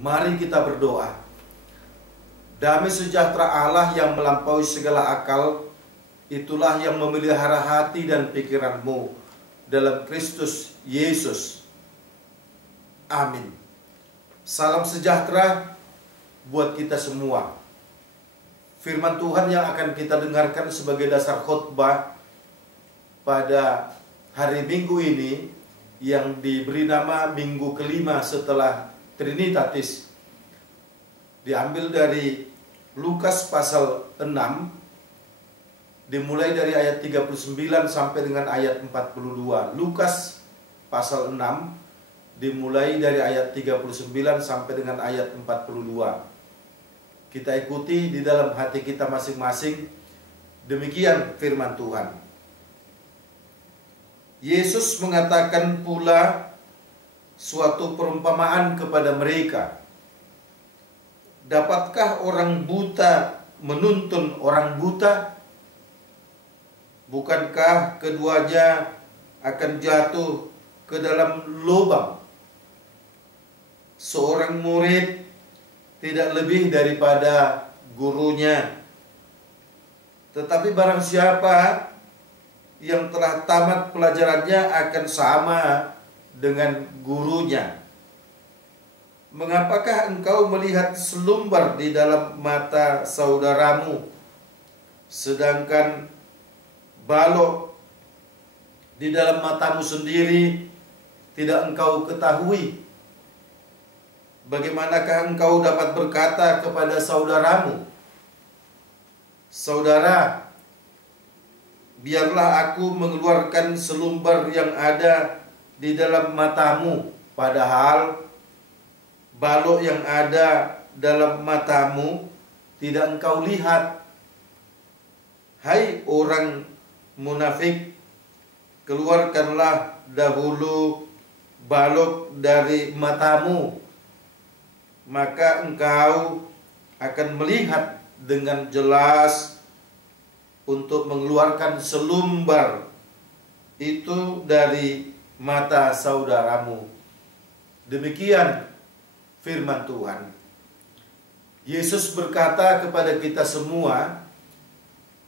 Mari kita berdoa. Damai sejahtera Allah yang melampaui segala akal, itulah yang memelihara hati dan pikiranmu dalam Kristus Yesus. Amin. Salam sejahtera buat kita semua. Firman Tuhan yang akan kita dengarkan sebagai dasar khotbah pada hari Minggu ini, yang diberi nama Minggu kelima setelah Trinitatis, diambil dari Lukas pasal 6, dimulai dari ayat 39 sampai dengan ayat 42. Lukas pasal 6 dimulai dari ayat 39 sampai dengan ayat 42. Kita ikuti di dalam hati kita masing-masing. Demikian firman Tuhan. Yesus mengatakan pula suatu perumpamaan kepada mereka. Dapatkah orang buta menuntun orang buta? Bukankah keduanya akan jatuh ke dalam lubang? Seorang murid tidak lebih daripada gurunya. Tetapi barang siapa yang telah tamat pelajarannya akan sama dengan gurunya. Mengapakah engkau melihat selumbar di dalam mata saudaramu, sedangkan balok di dalam matamu sendiri tidak engkau ketahui? Bagaimanakah engkau dapat berkata kepada saudaramu, "Saudara, biarlah aku mengeluarkan selumbar yang ada di dalam matamu," padahal balok yang ada dalam matamu tidak engkau lihat? Hai orang munafik, keluarkanlah dahulu balok dari matamu, maka engkau akan melihat dengan jelas untuk mengeluarkan selumbar itu dari mata saudaramu. Demikian firman Tuhan. Yesus berkata kepada kita semua,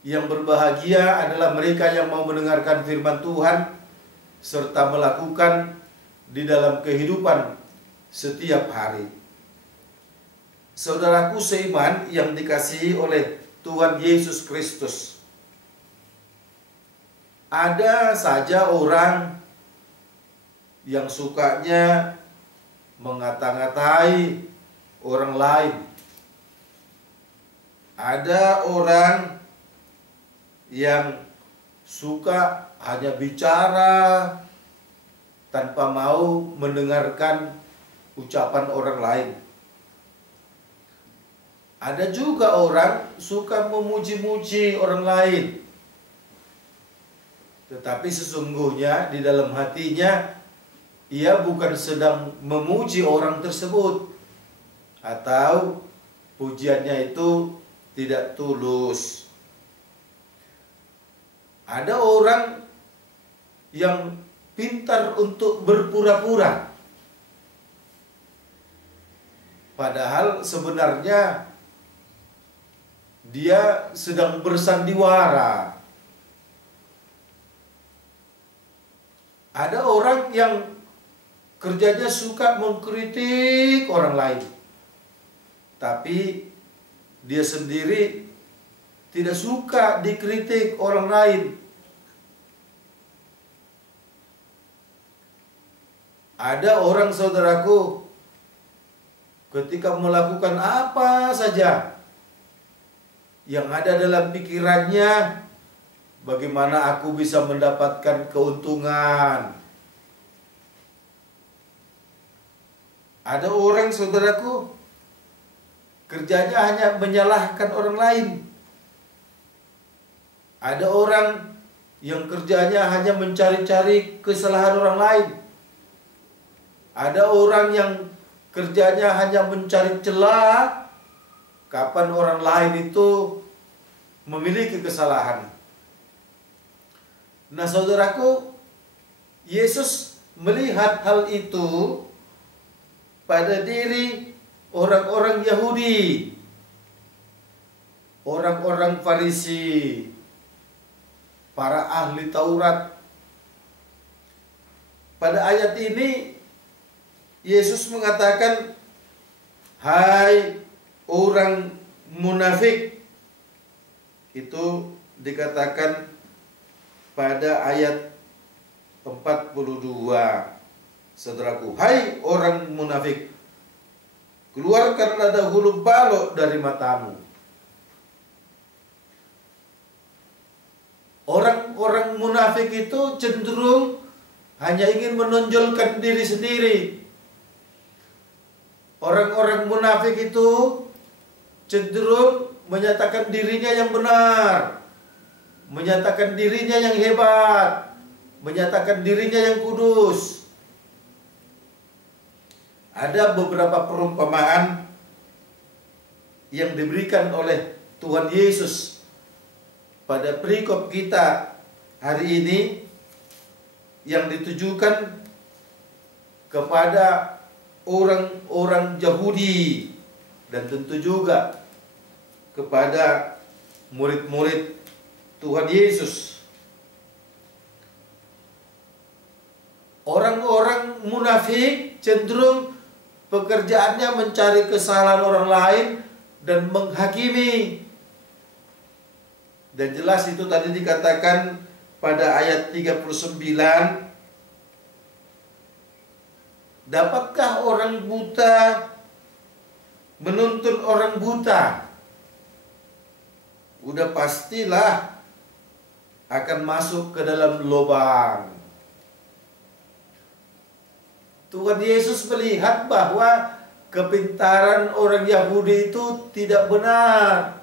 yang berbahagia adalah mereka yang mau mendengarkan firman Tuhan serta melakukan di dalam kehidupan setiap hari. Saudaraku seiman yang dikasihi oleh Tuhan Yesus Kristus, ada saja orang yang sukanya mengata-ngatai orang lain. Ada orang yang suka hanya bicara tanpa mau mendengarkan ucapan orang lain. Ada juga orang suka memuji-muji orang lain, tetapi sesungguhnya di dalam hatinya ia bukan sedang memuji orang tersebut, atau pujiannya itu tidak tulus. Ada orang yang pintar untuk berpura-pura, padahal sebenarnya dia sedang bersandiwara. Ada orang yang kerjanya suka mengkritik orang lain, tapi dia sendiri tidak suka dikritik orang lain. Ada orang, saudaraku, ketika melakukan apa saja, yang ada dalam pikirannya, bagaimana aku bisa mendapatkan keuntungan. Ada orang, saudaraku, kerjanya hanya menyalahkan orang lain. Ada orang yang kerjanya hanya mencari-cari kesalahan orang lain. Ada orang yang kerjanya hanya mencari celah kapan orang lain itu memiliki kesalahan. Nah, saudaraku, Yesus melihat hal itu pada diri orang-orang Yahudi, orang-orang Farisi, para ahli Taurat. Pada ayat ini Yesus mengatakan, "Hai orang munafik." Itu dikatakan pada ayat 42. Saudaraku, hai orang munafik, keluarkanlah dahulu balok dari matamu. Orang-orang munafik itu cenderung hanya ingin menonjolkan diri sendiri. Orang-orang munafik itu cenderung menyatakan dirinya yang benar, menyatakan dirinya yang hebat, menyatakan dirinya yang kudus. Ada beberapa perumpamaan yang diberikan oleh Tuhan Yesus pada perikop kita hari ini yang ditujukan kepada orang-orang Yahudi dan tentu juga kepada murid-murid Tuhan Yesus. Orang-orang munafik cenderung pekerjaannya mencari kesalahan orang lain dan menghakimi. Dan jelas itu tadi dikatakan pada ayat 39, dapatkah orang buta menuntun orang buta? Udah pastilah akan masuk ke dalam lubang. Tuhan Yesus melihat bahwa kepintaran orang Yahudi itu tidak benar.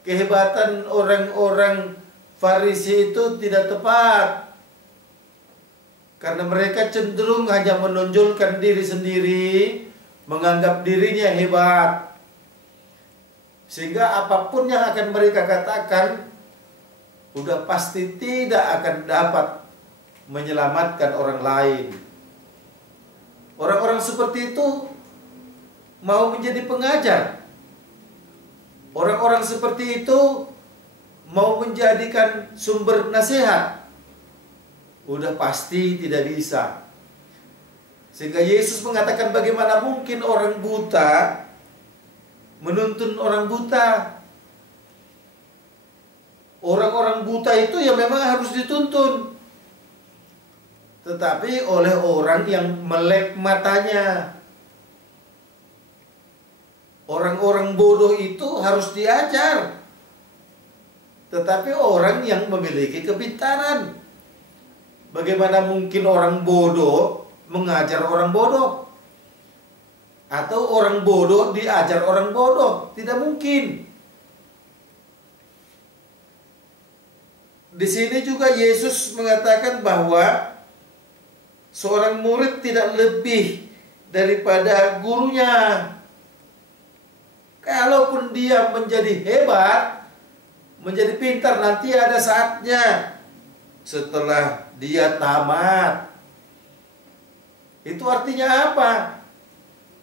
Kehebatan orang-orang Farisi itu tidak tepat. Karena mereka cenderung hanya menonjolkan diri sendiri, menganggap dirinya hebat. Sehingga apapun yang akan mereka katakan, udah pasti tidak akan dapat menyelamatkan orang lain. Orang-orang seperti itu mau menjadi pengajar. Orang-orang seperti itu mau menjadikan sumber nasihat. Udah pasti tidak bisa. Sehingga Yesus mengatakan, bagaimana mungkin orang buta menuntun orang buta. Orang-orang buta itu ya memang harus dituntun, tetapi oleh orang yang melek matanya. Orang-orang bodoh itu harus diajar, tetapi orang yang memiliki kepintaran. Bagaimana mungkin orang bodoh mengajar orang bodoh? Atau orang bodoh diajar orang bodoh? Tidak mungkin. Di sini juga Yesus mengatakan bahwa seorang murid tidak lebih daripada gurunya. Kalaupun dia menjadi hebat, menjadi pintar, nanti ada saatnya setelah dia tamat. Itu artinya apa?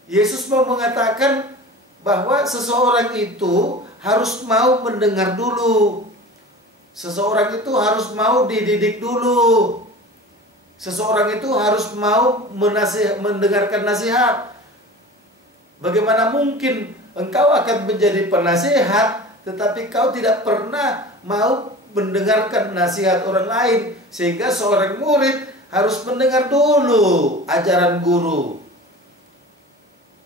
Yesus mau mengatakan bahwa seseorang itu harus mau mendengar dulu. Seseorang itu harus mau dididik dulu. Seseorang itu harus mau mendengarkan nasihat. Bagaimana mungkin engkau akan menjadi penasehat, tetapi kau tidak pernah mau mendengarkan nasihat orang lain? Sehingga seorang murid harus mendengar dulu ajaran guru.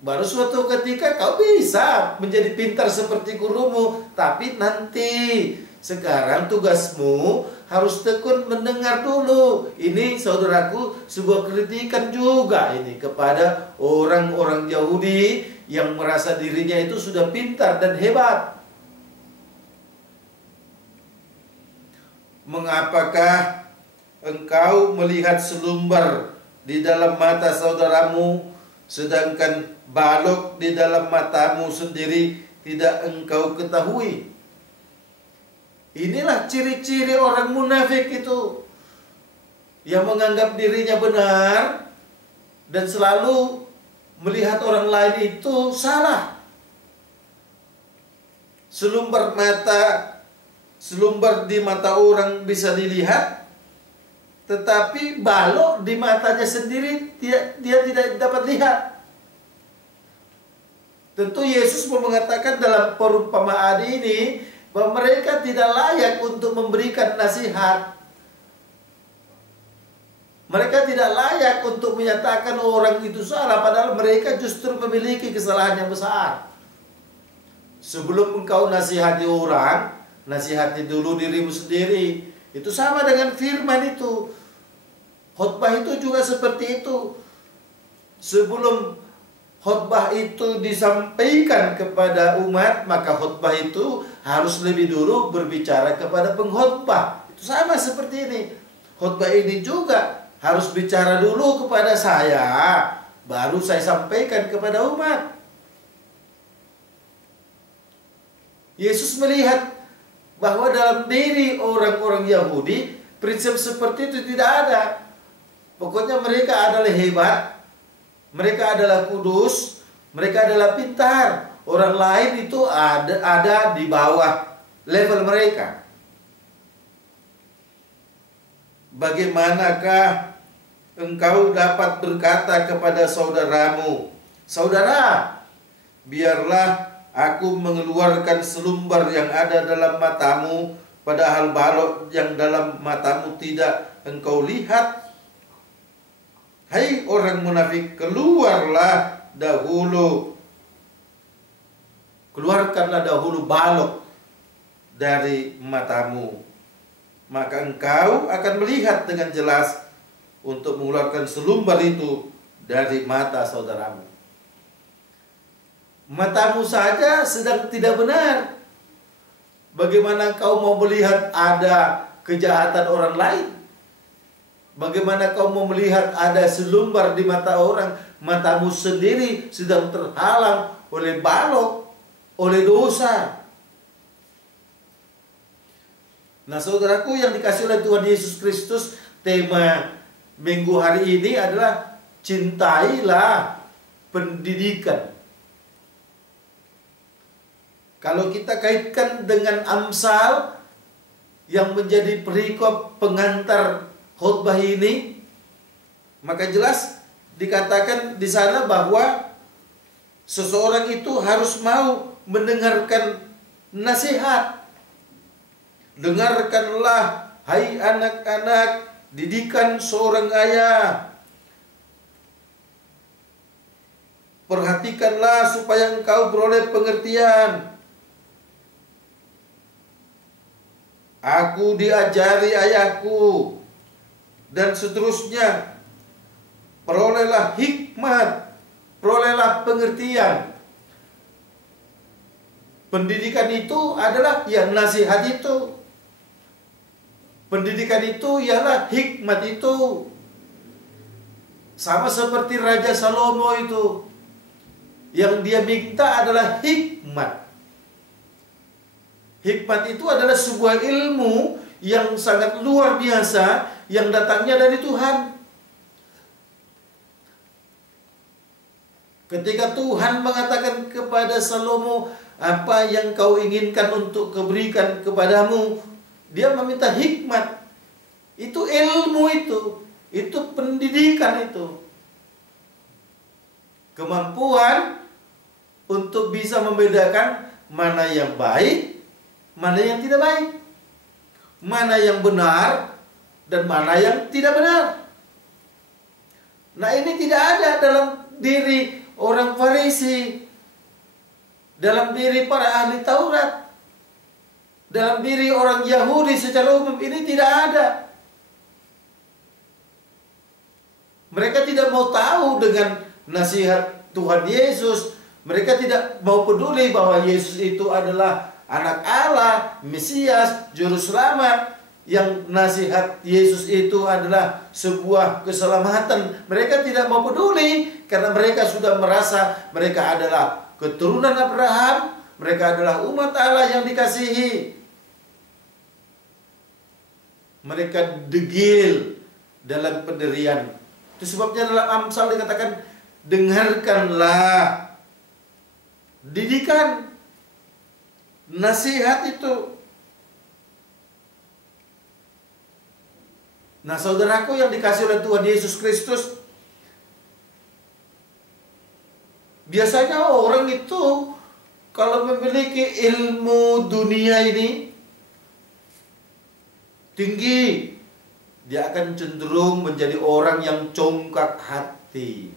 Baru suatu ketika kau bisa menjadi pintar seperti gurumu. Tapi nanti, sekarang tugasmu harus tekun mendengar dulu. Ini saudaraku sebuah kritikan juga ini kepada orang-orang Yahudi yang merasa dirinya itu sudah pintar dan hebat. Mengapakah engkau melihat selumbar di dalam mata saudaramu, sedangkan balok di dalam matamu sendiri tidak engkau ketahui? Inilah ciri-ciri orang munafik itu, yang menganggap dirinya benar dan selalu melihat orang lain itu salah. Selumbar di mata orang bisa dilihat, tetapi balok di matanya sendiri dia tidak dapat lihat. Tentu Yesus mengatakan dalam perumpamaan ini bahwa mereka tidak layak untuk memberikan nasihat. Mereka tidak layak untuk menyatakan orang itu salah, padahal mereka justru memiliki kesalahan yang besar. Sebelum engkau nasihati orang, nasihati dulu dirimu sendiri. Itu sama dengan firman itu. Khotbah itu juga seperti itu. Sebelum khotbah itu disampaikan kepada umat, maka khotbah itu harus lebih dulu berbicara kepada pengkhotbah. Itu sama seperti ini. Khotbah ini juga harus bicara dulu kepada saya, baru saya sampaikan kepada umat. Yesus melihat bahwa dalam diri orang-orang Yahudi prinsip seperti itu tidak ada. Pokoknya mereka adalah hebat, mereka adalah kudus, mereka adalah pintar. Orang lain itu ada di bawah level mereka. Bagaimanakah engkau dapat berkata kepada saudaramu, "Saudara, biarlah aku mengeluarkan selumbar yang ada dalam matamu, padahal balok yang dalam matamu tidak engkau lihat." Hai orang munafik, keluarkanlah dahulu balok dari matamu, maka engkau akan melihat dengan jelas untuk mengeluarkan selumbar itu dari mata saudaramu. Matamu saja sedang tidak benar, bagaimana kau mau melihat ada kejahatan orang lain? Bagaimana kau mau melihat ada selumbar di mata orang? Matamu sendiri sedang terhalang oleh balok, oleh dosa. Nah, saudaraku yang dikasih oleh Tuhan Yesus Kristus, tema minggu hari ini adalah cintailah pendidikan. Kalau kita kaitkan dengan Amsal yang menjadi perikop pengantar khotbah ini, maka jelas dikatakan di sana bahwa seseorang itu harus mau mendengarkan nasihat. Dengarkanlah, hai anak-anak, didikan seorang ayah. Perhatikanlah supaya engkau beroleh pengertian. Aku diajari ayahku, dan seterusnya. Perolehlah hikmat, perolehlah pengertian. Pendidikan itu adalah yang nasihat itu. Pendidikan itu ialah hikmat itu. Sama seperti Raja Salomo itu. Yang dia minta adalah hikmat. Hikmat itu adalah sebuah ilmu yang sangat luar biasa yang datangnya dari Tuhan. Ketika Tuhan mengatakan kepada Salomo, apa yang kau inginkan untuk kuberikan kepadamu, dia meminta hikmat. Itu ilmu itu pendidikan itu. Kemampuan untuk bisa membedakan mana yang baik, mana yang tidak baik, mana yang benar, dan mana yang tidak benar. Nah, ini tidak ada dalam diri orang Farisi, dalam diri para ahli Taurat, dalam diri orang Yahudi secara umum, ini tidak ada. Mereka tidak mau tahu dengan nasihat Tuhan Yesus. Mereka tidak mau peduli bahwa Yesus itu adalah Anak Allah, Mesias, Juru Selamat. Yang nasihat Yesus itu adalah sebuah keselamatan. Mereka tidak mau peduli karena mereka sudah merasa mereka adalah keturunan Abraham. Mereka adalah umat Allah yang dikasihi. Mereka degil dalam penderian. Itu sebabnya dalam Amsal dikatakan, dengarkanlah didikan, nasihat itu. Nah, saudaraku yang dikasih oleh Tuhan Yesus Kristus, biasanya orang itu kalau memiliki ilmu dunia ini tinggi, dia akan cenderung menjadi orang yang congkak hati.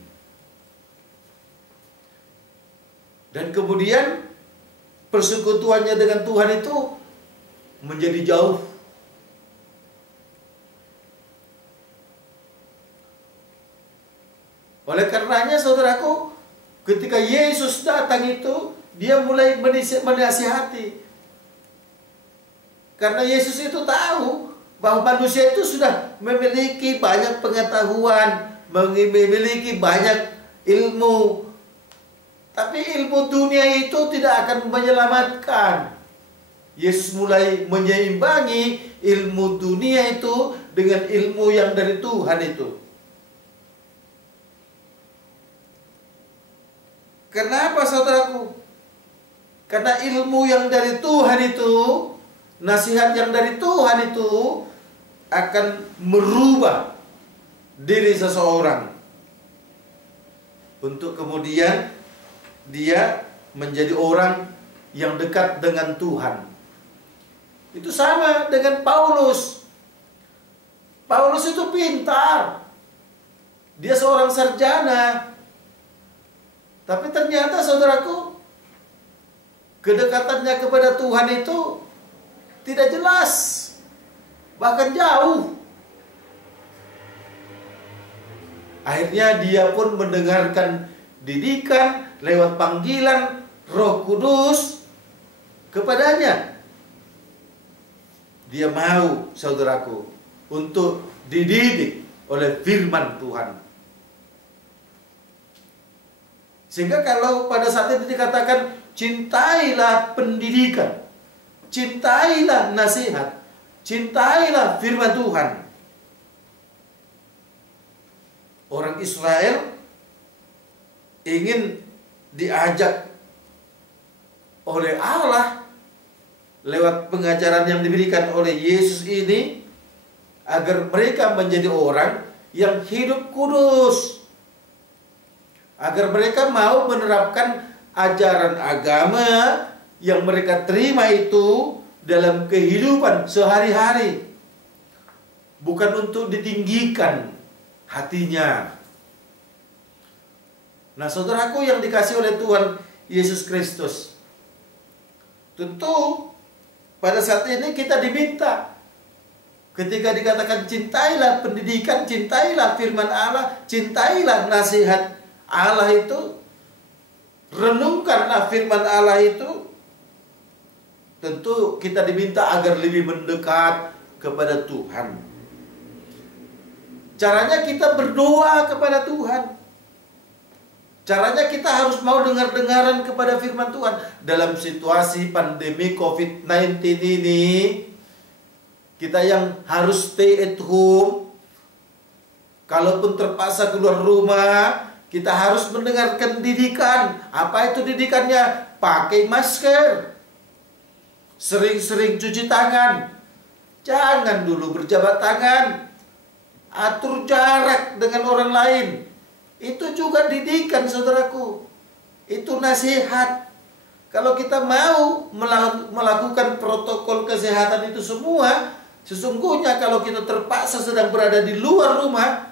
Dan kemudian persekutuannya dengan Tuhan itu menjadi jauh. Oleh karenanya saudaraku, ketika Yesus datang itu, dia mulai menasihati. Karena Yesus itu tahu bahwa manusia itu sudah memiliki banyak pengetahuan, memiliki banyak ilmu. Tapi ilmu dunia itu tidak akan menyelamatkan. Yesus mulai menyeimbangi ilmu dunia itu dengan ilmu yang dari Tuhan itu. Kenapa saudaraku? Karena ilmu yang dari Tuhan itu, nasihat yang dari Tuhan itu akan merubah diri seseorang untuk kemudian dia menjadi orang yang dekat dengan Tuhan. Itu sama dengan Paulus. Paulus itu pintar. Dia seorang sarjana. Tapi ternyata saudaraku, kedekatannya kepada Tuhan itu tidak jelas, bahkan jauh. Akhirnya dia pun mendengarkan didikan lewat panggilan Roh Kudus kepadanya. Dia mau, saudaraku, untuk dididik oleh firman Tuhan. Sehingga kalau pada saat itu dikatakan cintailah pendidikan, cintailah nasihat, cintailah firman Tuhan. Orang Israel ingin diajak oleh Allah lewat pengajaran yang diberikan oleh Yesus ini agar mereka menjadi orang yang hidup kudus. Agar mereka mau menerapkan ajaran agama yang mereka terima itu dalam kehidupan sehari-hari. Bukan untuk ditinggikan hatinya. Nah, saudaraku yang dikasih oleh Tuhan Yesus Kristus, tentu pada saat ini kita diminta, ketika dikatakan cintailah pendidikan, cintailah firman Allah, cintailah nasihat Allah itu, renungkanlah firman Allah itu, tentu kita diminta agar lebih mendekat kepada Tuhan. Caranya kita berdoa kepada Tuhan. Caranya kita harus mau dengar-dengaran kepada firman Tuhan. Dalam situasi pandemi COVID-19 ini, kita yang harus stay at home, kalaupun terpaksa keluar rumah, kita harus mendengarkan didikan. Apa itu didikannya? Pakai masker, sering-sering cuci tangan, jangan dulu berjabat tangan, atur jarak dengan orang lain. Itu juga didikan, saudaraku. Itu nasihat. Kalau kita mau melakukan protokol kesehatan itu semua, sesungguhnya kalau kita terpaksa sedang berada di luar rumah,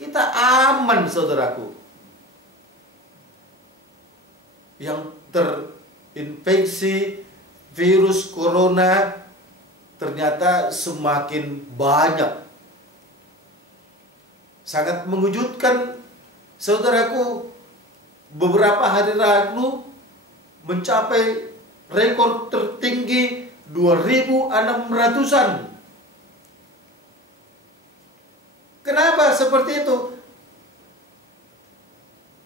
kita aman, saudaraku. Yang terinfeksi virus corona ternyata semakin banyak. Sangat mengejutkan, saudaraku. Beberapa hari lalu mencapai rekor tertinggi 2.600-an. Kenapa seperti itu?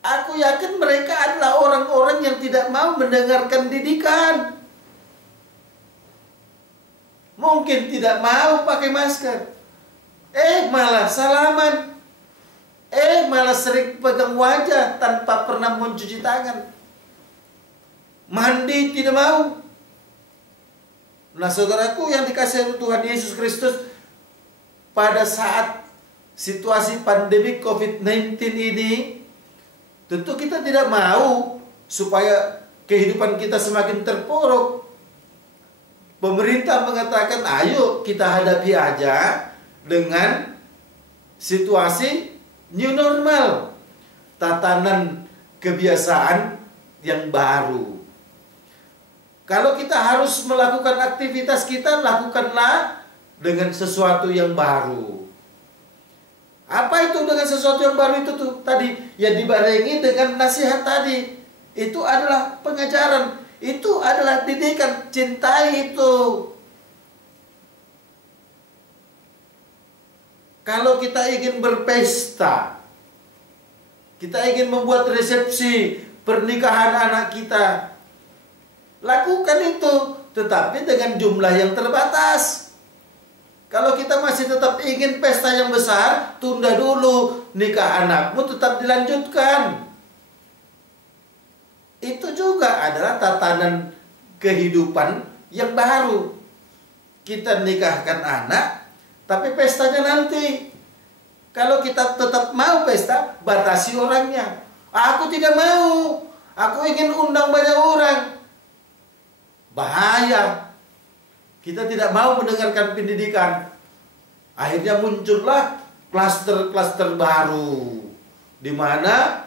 Aku yakin mereka adalah orang-orang yang tidak mau mendengarkan didikan. Mungkin tidak mau pakai masker. Malah salaman. malah sering pegang wajah tanpa pernah mencuci tangan. Mandi tidak mau. Nah saudaraku yang dikasihi Tuhan Yesus Kristus, pada saat situasi pandemi COVID-19 ini, tentu kita tidak mau supaya kehidupan kita semakin terpuruk. Pemerintah mengatakan, ayo kita hadapi aja dengan situasi new normal, tatanan kebiasaan yang baru. Kalau kita harus melakukan aktivitas kita, lakukanlah dengan sesuatu yang baru. Apa itu dengan sesuatu yang baru itu tuh? Tadi yang dibarengi dengan nasihat tadi. Itu adalah pengajaran. Itu adalah didikan. Cintai itu. Kalau kita ingin berpesta, kita ingin membuat resepsi pernikahan anak kita, lakukan itu, tetapi dengan jumlah yang terbatas. Kalau kita masih tetap ingin pesta yang besar, tunda dulu, nikah anakmu tetap dilanjutkan. Itu juga adalah tatanan kehidupan yang baru. Kita nikahkan anak, tapi pestanya nanti. Kalau kita tetap mau pesta, batasi orangnya. Aku tidak mau, aku ingin undang banyak orang. Bahaya. Kita tidak mau mendengarkan pendidikan. Akhirnya muncullah klaster-klaster baru, di mana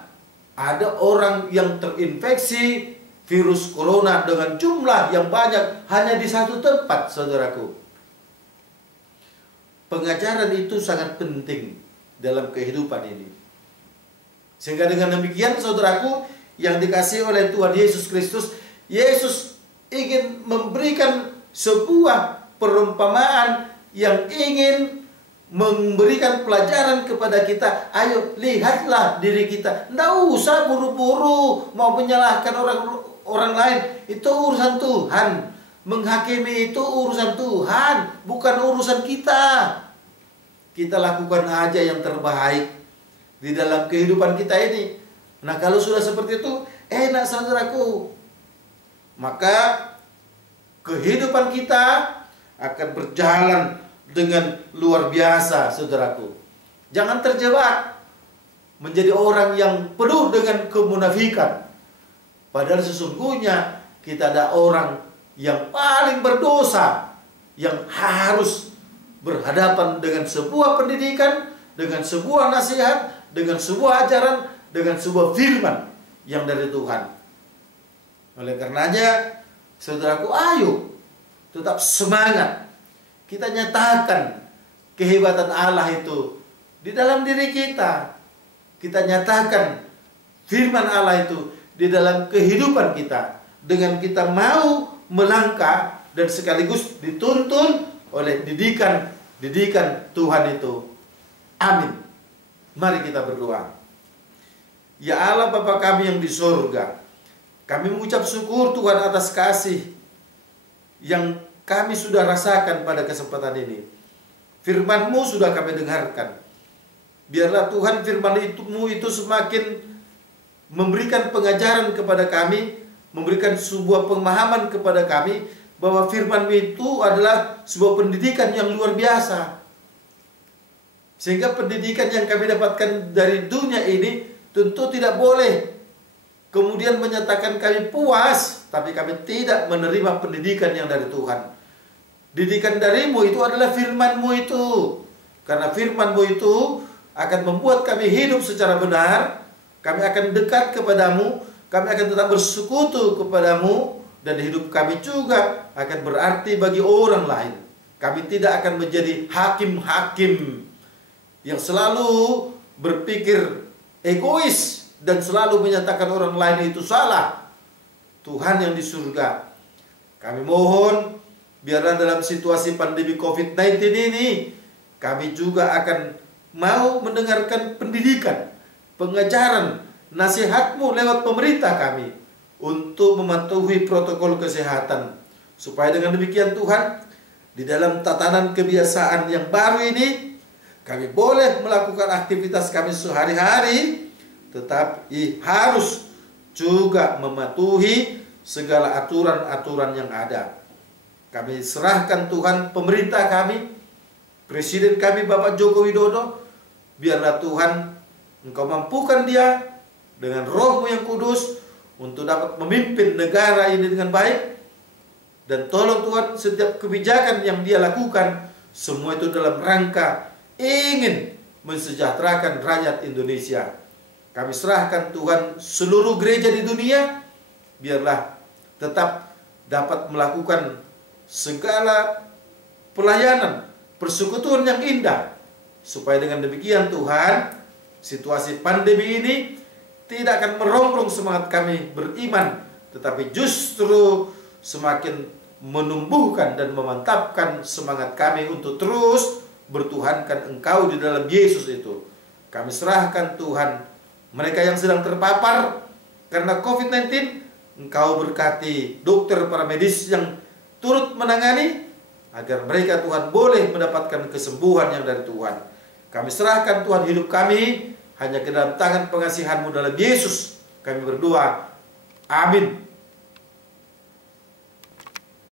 ada orang yang terinfeksi virus corona dengan jumlah yang banyak hanya di satu tempat, saudaraku. Pengajaran itu sangat penting dalam kehidupan ini. Sehingga dengan demikian, saudaraku yang dikasihi oleh Tuhan Yesus Kristus, Yesus ingin memberikan sebuah perumpamaan yang ingin memberikan pelajaran kepada kita. Ayo lihatlah diri kita. Tidak usah buru-buru mau menyalahkan orang lain. Itu urusan Tuhan. Menghakimi itu urusan Tuhan, bukan urusan kita. Kita lakukan aja yang terbaik di dalam kehidupan kita ini. Nah kalau sudah seperti itu, enak saudaraku. Maka kehidupan kita akan berjalan dengan luar biasa, saudaraku. Jangan terjebak menjadi orang yang penuh dengan kemunafikan. Padahal sesungguhnya kita ada orang yang paling berdosa, yang harus berhadapan dengan sebuah pendidikan, dengan sebuah nasihat, dengan sebuah ajaran, dengan sebuah firman yang dari Tuhan. Oleh karenanya, saudaraku, ayo tetap semangat. Kita nyatakan kehebatan Allah itu di dalam diri kita. Kita nyatakan firman Allah itu di dalam kehidupan kita. Dengan kita mau melangkah dan sekaligus dituntun oleh didikan Tuhan itu. Amin. Mari kita berdoa. Ya Allah Bapa kami yang di surga, kami mengucap syukur Tuhan atas kasih yang kami sudah rasakan pada kesempatan ini. Firman-Mu sudah kami dengarkan. Biarlah Tuhan firman-Mu itu semakin memberikan pengajaran kepada kami, memberikan sebuah pemahaman kepada kami, bahwa firman-Mu itu adalah sebuah pendidikan yang luar biasa. Sehingga pendidikan yang kami dapatkan dari dunia ini tentu tidak boleh kemudian menyatakan kami puas, tapi kami tidak menerima pendidikan yang dari Tuhan. Didikan darimu itu adalah firman-Mu itu. Karena firman-Mu itu akan membuat kami hidup secara benar. Kami akan dekat kepadamu. Kami akan tetap bersekutu kepadamu. Dan hidup kami juga akan berarti bagi orang lain. Kami tidak akan menjadi hakim-hakim yang selalu berpikir egois dan selalu menyatakan orang lain itu salah. Tuhan yang di surga, kami mohon, biarlah dalam situasi pandemi COVID-19 ini, kami juga akan mau mendengarkan pendidikan, pengajaran, nasihat-Mu lewat pemerintah kami untuk mematuhi protokol kesehatan. Supaya dengan demikian Tuhan, di dalam tatanan kebiasaan yang baru ini, Kami boleh melakukan aktivitas kami sehari-hari, tetapi harus juga mematuhi segala aturan-aturan yang ada. Kami serahkan Tuhan pemerintah kami, Presiden kami Bapak Joko Widodo. Biarlah Tuhan Engkau mampukan dia dengan Roh-Mu yang kudus untuk dapat memimpin negara ini dengan baik. Dan tolong Tuhan, setiap kebijakan yang dia lakukan, semua itu dalam rangka ingin mensejahterakan rakyat Indonesia. Kami serahkan Tuhan seluruh gereja di dunia, biarlah tetap dapat melakukan segala pelayanan, persekutuan yang indah. Supaya dengan demikian Tuhan, situasi pandemi ini tidak akan merongrong semangat kami beriman, tetapi justru semakin menumbuhkan dan memantapkan semangat kami untuk terus bertuhankan Engkau di dalam Yesus itu. Kami serahkan Tuhan mereka yang sedang terpapar karena COVID-19, Engkau berkati dokter, para medis yang turut menangani, agar mereka Tuhan boleh mendapatkan kesembuhan yang dari Tuhan. Kami serahkan Tuhan hidup kami hanya ke dalam tangan pengasihan-Mu dalam Yesus. Kami berdoa. Amin.